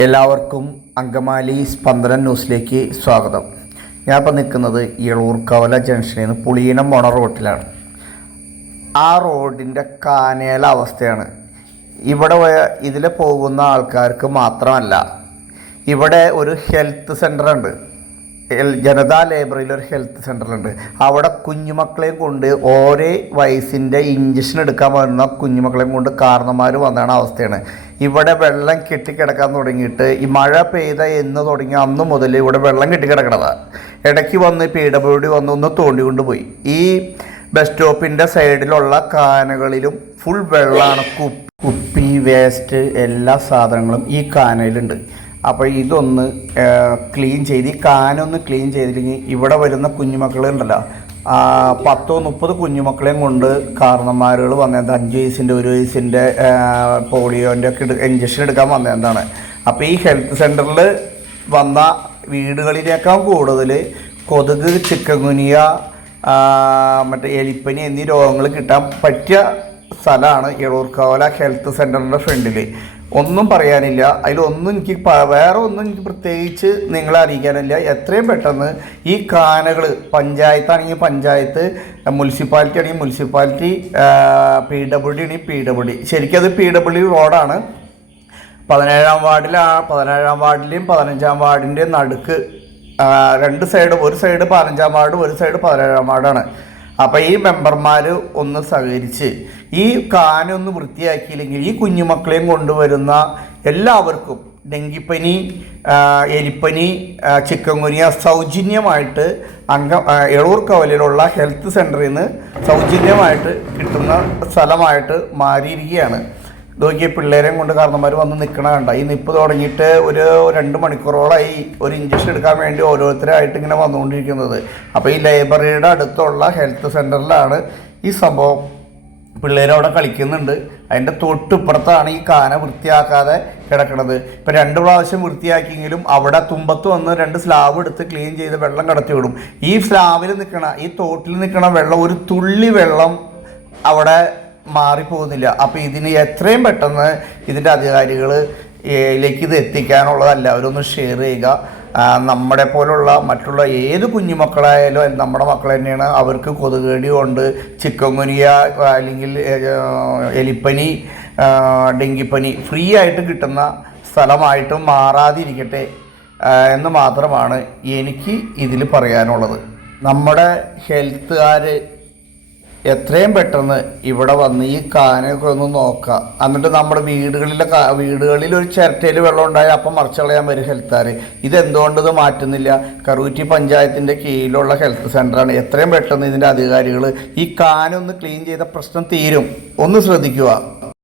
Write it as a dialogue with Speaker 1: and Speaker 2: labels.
Speaker 1: എല്ലാവർക്കും അങ്കമാലി സ്പന്ദനം ന്യൂസിലേക്ക് സ്വാഗതം. ഞാൻ ഇപ്പോൾ നിൽക്കുന്നത് ഇളൂർ കവല ജംഗ്ഷനിൽ നിന്ന് പുളിയിനം പോണ റോട്ടിലാണ്. ആ റോഡിന്റെ കാനേല അവസ്ഥയാണ്. ഇവിടെ ഇതിൽ പോകുന്ന ആൾക്കാർക്ക് മാത്രമല്ല ഇവിടെ ഒരു ഹെൽത്ത് എൽ- ജനതാ ലൈബ്രറിയിൽ ഒരു ഹെൽത്ത് സെന്ററിലുണ്ട് അവിടെ കുഞ്ഞുമക്കളെ കൊണ്ട് ഓരോ വയസ്സിന്റെ ഇഞ്ചക്ഷൻ എടുക്കാൻ വരുന്ന കുഞ്ഞുമക്കളെയും കൊണ്ട് കാരണന്മാർ വന്നതാണ് അവസ്ഥയാണ്. ഇവിടെ വെള്ളം കെട്ടിക്കിടക്കാൻ തുടങ്ങിയിട്ട് ഈ മഴ പെയ്ത എന്ന് തുടങ്ങി അന്ന് മുതൽ ഇവിടെ വെള്ളം കെട്ടിക്കിടക്കണതാണ് ഇടയ്ക്ക് വന്ന് പി ഡബ്ല്യു ഡി വന്ന് ഒന്ന് തോണ്ടിക്കൊണ്ട് പോയി ഈ ബസ് സ്റ്റോപ്പിന്റെ സൈഡിലുള്ള കാനകളിലും ഫുൾ വെള്ളമാണ് കുപ്പി വേസ്റ്റ് എല്ലാ സാധനങ്ങളും ഈ കാനയിലുണ്ട് അപ്പോൾ ഇതൊന്ന് ക്ലീൻ ചെയ്ത് ഈ കാനൊന്ന് ക്ലീൻ ചെയ്തില്ലെങ്കിൽ ഇവിടെ വരുന്ന കുഞ്ഞുമക്കളുണ്ടല്ലോ. പത്തോ മുപ്പത് കുഞ്ഞുമക്കളെയും കൊണ്ട് കാരണന്മാരുകൾ വന്നത് അഞ്ച് വയസ്സിന്റെ ഒരു വയസ്സിന്റെ പോളിയോന്റെ ഒക്കെ ഇഞ്ചക്ഷൻ എടുക്കാൻ വന്നതാണ് അപ്പോൾ ഈ ഹെൽത്ത് സെന്ററിൽ വന്ന വീടുകളിലേക്കാൾ കൂടുതൽ കൊതുക് ചിക്കൻ ഗുനിയ മറ്റേ എലിപ്പനി എന്നീ രോഗങ്ങൾ കിട്ടാൻ പറ്റിയ സ്ഥലമാണ് എളൂർക്കാവല ഹെൽത്ത് സെന്ററിന്റെ ഫ്രണ്ടിൽ. ഒന്നും പറയാനില്ല. അതിലൊന്നും എനിക്ക് വേറെ ഒന്നും എനിക്ക് പ്രത്യേകിച്ച് നിങ്ങളെ അറിയിക്കാനില്ല. എത്രയും പെട്ടെന്ന് ഈ കാനകൾ പഞ്ചായത്താണെങ്കിൽ പഞ്ചായത്ത് മുനിസിപ്പാലിറ്റി ആണെങ്കിൽ മുനിസിപ്പാലിറ്റി പി ഡബ്ല്യു ഡി ആണെങ്കിൽ പി ഡബ്ല്യു ഡി. ശരിക്കും അത് പി ഡബ്ല്യു റോഡാണ്. പതിനേഴാം വാർഡിലാ പതിനേഴാം വാർഡിലെയും പതിനഞ്ചാം വാർഡിന്റെയും നടുക്ക് രണ്ട് സൈഡ് ഒരു സൈഡ് പതിനഞ്ചാം വാർഡ് ഒരു സൈഡ് പതിനേഴാം വാർഡാണ്. അപ്പോൾ ഈ മെമ്പർമാർ ഒന്ന് സഹകരിച്ച് ഈ കാനൊന്ന് വൃത്തിയാക്കിയില്ലെങ്കിൽ ഈ കുഞ്ഞുമക്കളെയും കൊണ്ടുവരുന്ന എല്ലാവർക്കും ഡെങ്കിപ്പനി എലിപ്പനി ചിക്കൻ ഗുനിയ സൗജന്യമായിട്ട് അംഗ എഴൂർ കവലിലുള്ള ഹെൽത്ത് സെന്ററിൽ നിന്ന് സൗജന്യമായിട്ട് കിട്ടുന്ന സ്ഥലമായിട്ട് മാറിയിരിക്കുകയാണ്. നോക്കിയ പിള്ളേരെയും കൊണ്ട് കാരണവർ വന്ന് നിൽക്കണ കണ്ട. ഈ നിപ്പ് തുടങ്ങിയിട്ട് ഒരു രണ്ട് മണിക്കൂറോളമായി ഒരു ഇഞ്ചക്ഷൻ എടുക്കാൻ വേണ്ടി ഓരോരുത്തരായിട്ട് ഇങ്ങനെ വന്നുകൊണ്ടിരിക്കുന്നത്. അപ്പോൾ ഈ ലൈബ്രറിയുടെ അടുത്തുള്ള ഹെൽത്ത് സെന്ററിലാണ് ഈ സംഭവം പിള്ളേർ അവിടെ കളിക്കുന്നുണ്ട്. അതിന്റെ തൊട്ടിപ്പുറത്താണ് ഈ കാന വൃത്തിയാക്കാതെ കിടക്കുന്നത് ഇപ്പം രണ്ട് പ്രാവശ്യം വൃത്തിയാക്കിയെങ്കിലും അവിടെ തുമ്പത്ത് വന്ന് രണ്ട് സ്ലാബ് എടുത്ത് ക്ലീൻ ചെയ്ത് വെള്ളം കടത്തി വിടും. ഈ സ്ലാബിൽ നിൽക്കണ ഈ തോട്ടിൽ നിൽക്കണ വെള്ളം ഒരു തുള്ളി വെള്ളം അവിടെ മാറിപ്പോകുന്നില്ല. അപ്പോൾ ഇതിന് എത്രയും പെട്ടെന്ന് ഇതിന്റെ അധികാരികൾ ഇത് എത്തിക്കാനുള്ളതല്ല. അവരൊന്ന് ഷെയർ ചെയ്യുക. നമ്മുടെ പോലുള്ള മറ്റുള്ള ഏത് കുഞ്ഞുമക്കളായാലും നമ്മുടെ മക്കൾ തന്നെയാണ് അവർക്ക് കൊതുകേടി കൊണ്ട് ചിക്കൻ ഗുനിയ അല്ലെങ്കിൽ എലിപ്പനി ഡെങ്കിപ്പനി ഫ്രീ ആയിട്ട് കിട്ടുന്ന സ്ഥലമായിട്ട് മാറാതിരിക്കട്ടെ എന്ന് മാത്രമാണ് എനിക്ക് ഇതിൽ പറയാനുള്ളത്. നമ്മുടെ ഹെൽത്തുകാർ എത്രയും പെട്ടെന്ന് ഇവിടെ വന്ന് ഈ കാനൊക്കെ ഒന്ന് നോക്കുക. എന്നിട്ട് നമ്മുടെ വീടുകളിലെ വീടുകളിൽ ഒരു ചിരട്ടയിൽ വെള്ളം ഉണ്ടായാൽ അപ്പം മറിച്ച് കളയാൻ വരും ഹെൽത്താർ ഇതെന്തുകൊണ്ട് ഇത് മാറ്റുന്നില്ല? കറൂറ്റി പഞ്ചായത്തിന്റെ കീഴിലുള്ള ഹെൽത്ത് സെന്ററാണ്. എത്രയും പെട്ടെന്ന് ഇതിന്റെ അധികാരികൾ ഈ കാനൊന്ന് ക്ലീൻ ചെയ്ത പ്രശ്നം തീരും. ഒന്ന് ശ്രദ്ധിക്കുക.